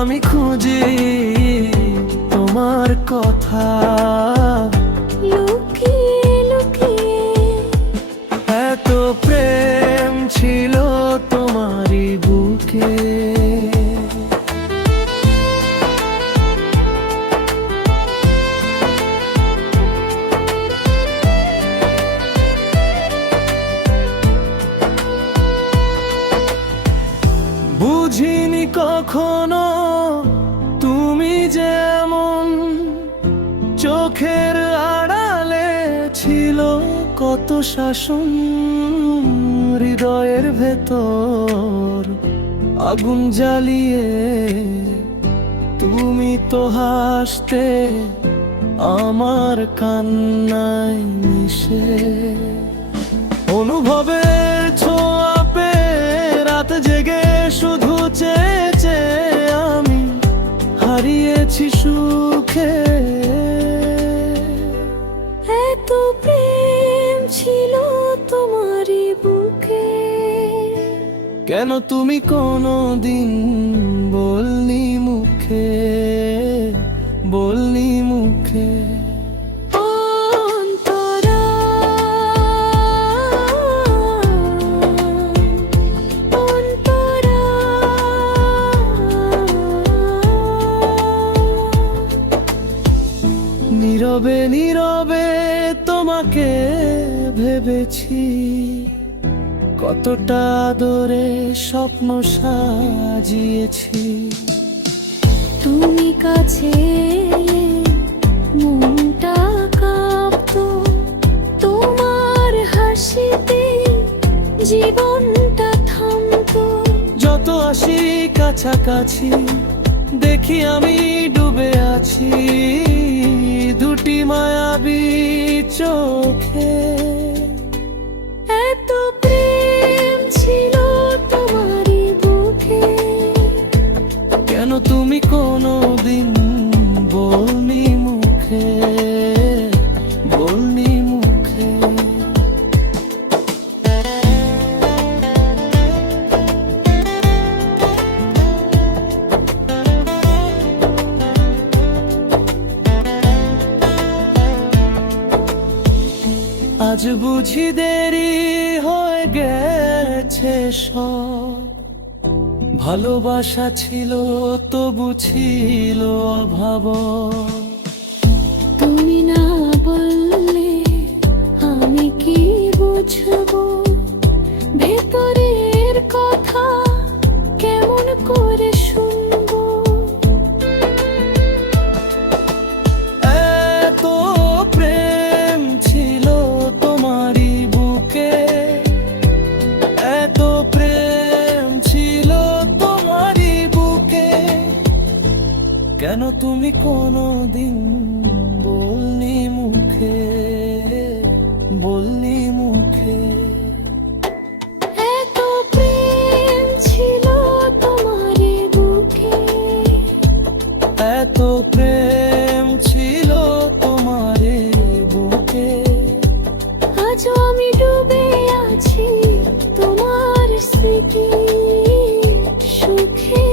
আমি খুঁজি তোমার কথা। এত প্রেম ছিল তোমারই বুকে। বুঝিনি কখনো চোখের আড়ালে ছিল কত শাসন, হৃদয়ের ভেতর আগুন জ্বালিয়ে তুমি তো হাসতে আমার কান্নায় মিশে। অনুভবের কেন তুমি কোনো দিন বলনি মুখে? বললি মুখে? নীরবে নীরবে তোমাকে ভেবেছি। কতটা দরে স্বপ্ন সাজিয়েছি। তুমি কাছে মনটা কাঁপতো তোমার হাসিতে জীবনটা থামতো। যত আসি কাছাকাছি দেখি আমি ডুবে আছি। দুটি মায়াবী চোখে। আজ বুঝি দেরি হয়ে গেছে সব। ভালোবাসা ছিল তো বুঝিল অভাব। কেন তুমি কোনো দিন বলনি মুখে? বলনি মুখে? এত ছিল এত আমি ডুবে আছি তোমার স্মৃতি সুখে।